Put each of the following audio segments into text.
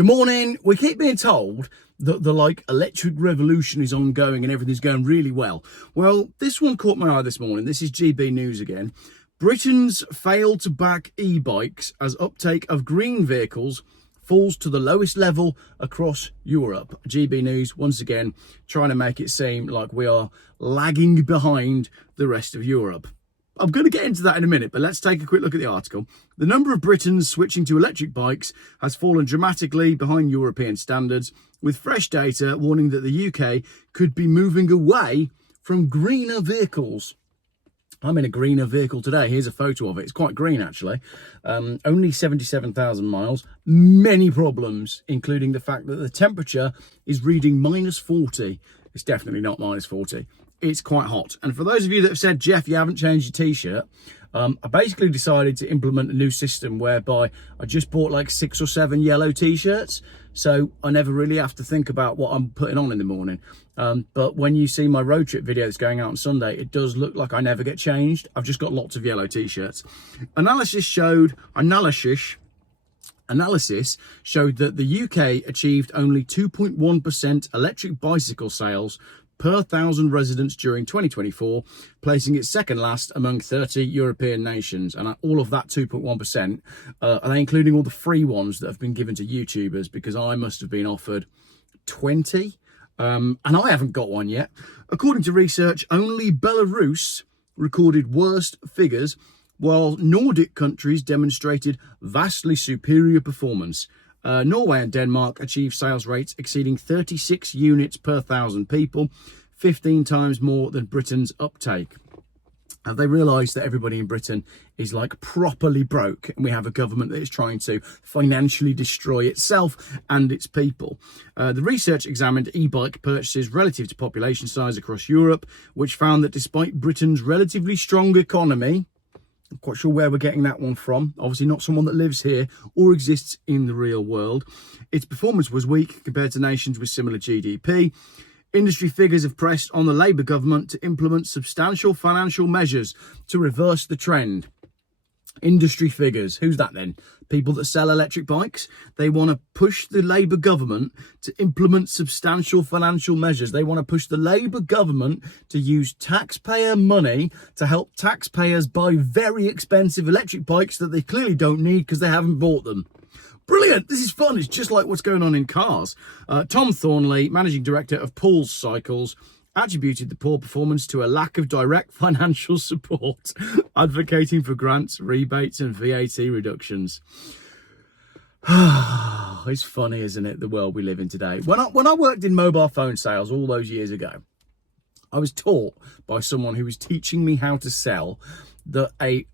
Good morning. We keep being told that the electric revolution is ongoing and everything's going really well. Well, this one caught my eye this morning. This is GB News again. Britain's failed to back e-bikes as uptake of green vehicles falls to the lowest level across Europe. GB News, once again, trying to make it seem like we are lagging behind the rest of Europe. I'm going to get into that in a minute, but let's take a quick look at the article. The number of Britons switching to electric bikes has fallen dramatically behind European standards, with fresh data warning that the UK could be moving away from greener vehicles. I'm in a greener vehicle today. Here's a photo of it. It's quite green, actually. Only 77,000 miles. Many problems, including the fact that the temperature is reading -40. It's definitely not -40. It's quite hot. And for those of you that have said, Geoff, you haven't changed your t-shirt, I basically decided to implement a new system whereby I just bought like 6 or 7 yellow t-shirts, so I never really have to think about what I'm putting on in the morning. But when you see my road trip video that's going out on Sunday, it does look like I never get changed. I've just got lots of yellow t-shirts. Analysis showed that the UK achieved only 2.1% electric bicycle sales per 1,000 residents during 2024, placing it second last among 30 European nations. And all of that 2.1%, are they including all the free ones that have been given to YouTubers? Because I must have been offered 20, and I haven't got one yet. According to research, only Belarus recorded worst figures, while Nordic countries demonstrated vastly superior performance. Norway and Denmark achieved sales rates exceeding 36 units per 1,000 people, 15 times more than Britain's uptake. Have they realised that everybody in Britain is properly broke, and we have a government that is trying to financially destroy itself and its people? The research examined e-bike purchases relative to population size across Europe, which found that despite Britain's relatively strong economy, I'm quite sure where we're getting that one from. Obviously not someone that lives here or exists in the real world. Its performance was weak compared to nations with similar GDP. Industry figures have pressed on the Labour government to implement substantial financial measures to reverse the trend. Industry figures. Who's that then? People that sell electric bikes? They want to push the Labour government to implement substantial financial measures. They want to push the Labour government to use taxpayer money to help taxpayers buy very expensive electric bikes that they clearly don't need because they haven't bought them. Brilliant. This is fun. It's just like what's going on in cars. Tom Thornley, managing director of Paul's Cycles, attributed the poor performance to a lack of direct financial support, advocating for grants, rebates and VAT reductions. It's funny, isn't it, the world we live in today? When I worked in mobile phone sales all those years ago, I was taught by someone who was teaching me how to sell that a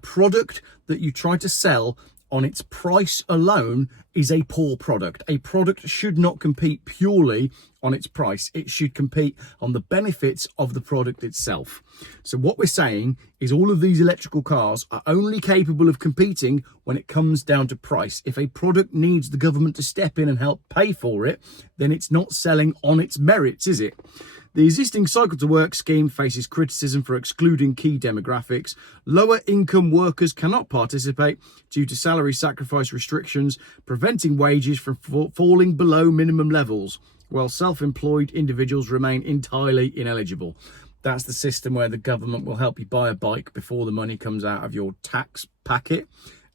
product that you try to sell on its price alone is a poor product. A product should not compete purely on its price. It should compete on the benefits of the product itself. So what we're saying is all of these electrical cars are only capable of competing when it comes down to price. If a product needs the government to step in and help pay for it, then it's not selling on its merits, is it? The existing Cycle to Work scheme faces criticism for excluding key demographics. Lower income workers cannot participate due to salary sacrifice restrictions, preventing wages from falling below minimum levels, while self-employed individuals remain entirely ineligible. That's the system where the government will help you buy a bike before the money comes out of your tax packet.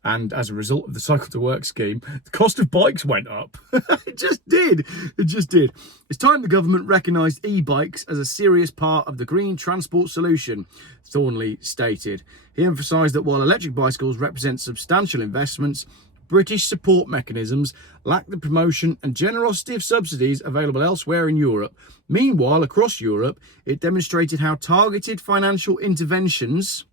And as a result of the Cycle to Work scheme, the cost of bikes went up. It just did. It's time the government recognised e-bikes as a serious part of the green transport solution, Thornley stated. He emphasised that while electric bicycles represent substantial investments, British support mechanisms lack the promotion and generosity of subsidies available elsewhere in Europe. Meanwhile, across Europe, it demonstrated how targeted financial interventions,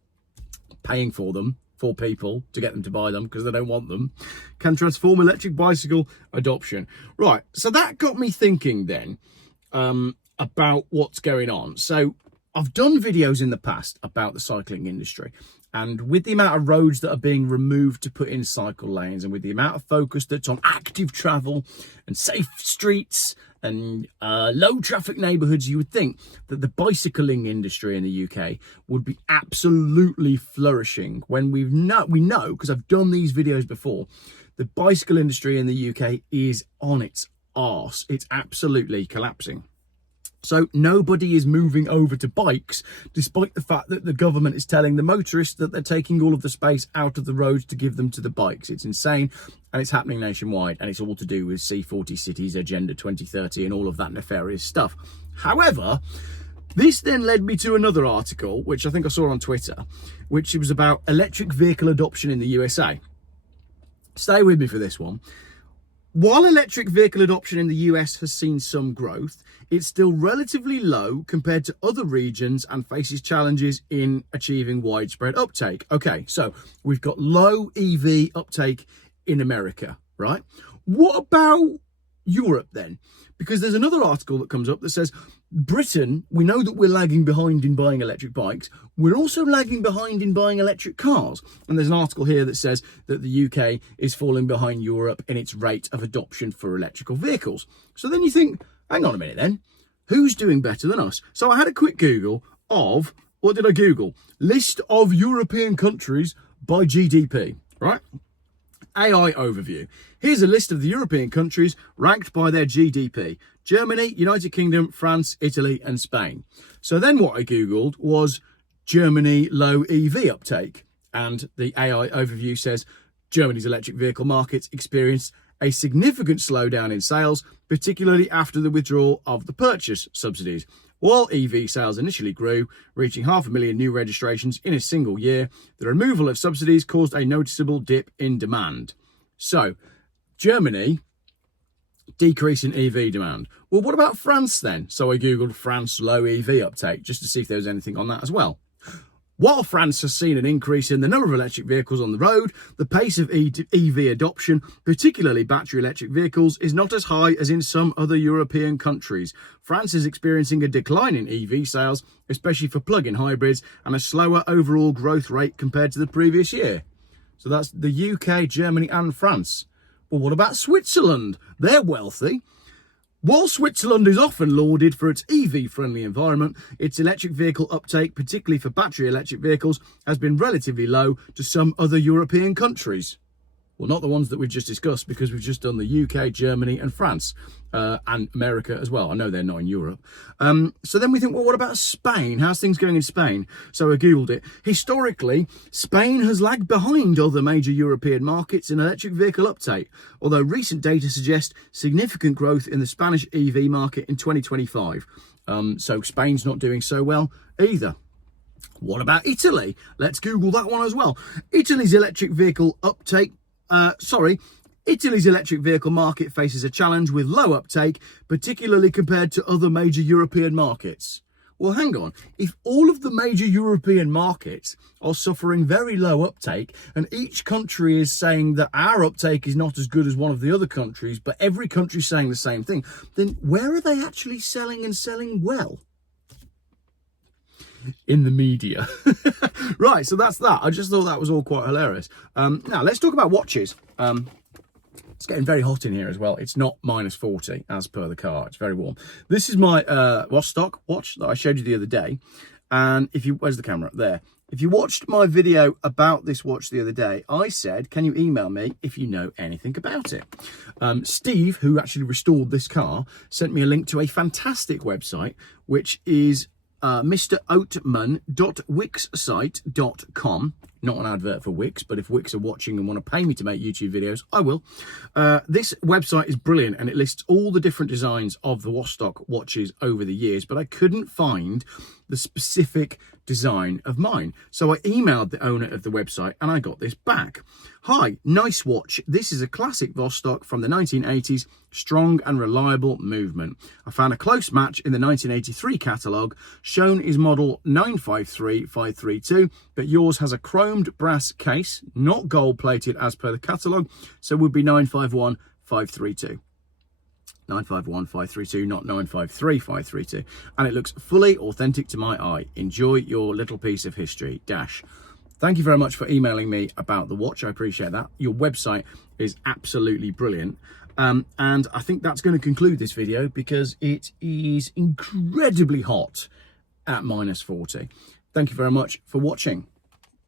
paying for them, for people to get them to buy them because they don't want them, can transform electric bicycle adoption. Right, so that got me thinking then about what's going on. So I've done videos in the past about the cycling industry, and with the amount of roads that are being removed to put in cycle lanes, and with the amount of focus that's on active travel and safe streets and low traffic neighbourhoods, you would think that the bicycling industry in the UK would be absolutely flourishing, when we know, because I've done these videos before, the bicycle industry in the UK is on its arse. It's absolutely collapsing. So nobody is moving over to bikes, despite the fact that the government is telling the motorists that they're taking all of the space out of the roads to give them to the bikes. It's insane, and it's happening nationwide, and it's all to do with C40 Cities, Agenda 2030, and all of that nefarious stuff. However, this then led me to another article, which I think I saw on Twitter, which was about electric vehicle adoption in the USA. Stay with me for this one. While electric vehicle adoption in the US has seen some growth, it's still relatively low compared to other regions and faces challenges in achieving widespread uptake. Okay, so we've got low EV uptake in America, right? What about Europe then? Because there's another article that comes up that says, Britain, we know that we're lagging behind in buying electric bikes. We're also lagging behind in buying electric cars. And there's an article here that says that the UK is falling behind Europe in its rate of adoption for electrical vehicles. So then you think, hang on a minute then, who's doing better than us? So I had a quick Google of, what did I Google? List of European countries by GDP, right? AI overview. Here's a list of the European countries ranked by their GDP. Germany, United Kingdom, France, Italy, and Spain. So then what I Googled was Germany low EV uptake. And the AI overview says Germany's electric vehicle markets experienced a significant slowdown in sales, particularly after the withdrawal of the purchase subsidies. While EV sales initially grew, reaching 500,000 new registrations in a single year, the removal of subsidies caused a noticeable dip in demand. So, Germany, decrease in EV demand. Well, what about France then? So I Googled France low EV uptake just to see if there was anything on that as well. While France has seen an increase in the number of electric vehicles on the road, the pace of EV adoption, particularly battery electric vehicles, is not as high as in some other European countries. France is experiencing a decline in EV sales, especially for plug-in hybrids, and a slower overall growth rate compared to the previous year. So that's the UK, Germany and France. Well, what about Switzerland? They're wealthy. While Switzerland is often lauded for its EV-friendly environment, its electric vehicle uptake, particularly for battery electric vehicles, has been relatively low to some other European countries. Well, not the ones that we've just discussed, because we've just done the UK, Germany and France, and America as well. I know they're not in Europe. So then we think, well, what about Spain? How's things going in Spain? So I Googled it. Historically, Spain has lagged behind other major European markets in electric vehicle uptake, although recent data suggests significant growth in the Spanish EV market in 2025. So Spain's not doing so well either. What about Italy? Let's Google that one as well. Italy's electric vehicle uptake Italy's electric vehicle market faces a challenge with low uptake, particularly compared to other major European markets. Well, hang on. If all of the major European markets are suffering very low uptake, and each country is saying that our uptake is not as good as one of the other countries, but every country's saying the same thing, then where are they actually selling and selling well? In the media. Right, so that's that. I just thought that was all quite hilarious. Now let's talk about watches. It's getting very hot in here as well. It's not -40 as per the car. It's very warm. This is my Vostok watch that I showed you the other day. And where's the camera? There. If you watched my video about this watch the other day, I said, can you email me if you know anything about it? Steve, who actually restored this car, sent me a link to a fantastic website, which is mroatman.wixsite.com. Not an advert for Wix, but if Wix are watching and want to pay me to make YouTube videos, I will. This website is brilliant, and it lists all the different designs of the Vostok watches over the years, but I couldn't find the specific design of mine. So I emailed the owner of the website and I got this back. Hi, nice watch. This is a classic Vostok from the 1980s, strong and reliable movement. I found a close match in the 1983 catalogue. Shown is model 953532, but yours has a chromed brass case, not gold plated as per the catalogue, so would be 951532. 951532, not 953532, and it looks fully authentic to my eye. Enjoy your little piece of history. Dash. Thank you very much for emailing me about the watch. I appreciate that. Your website is absolutely brilliant. And I think that's going to conclude this video because it is incredibly hot at -40. Thank you very much for watching.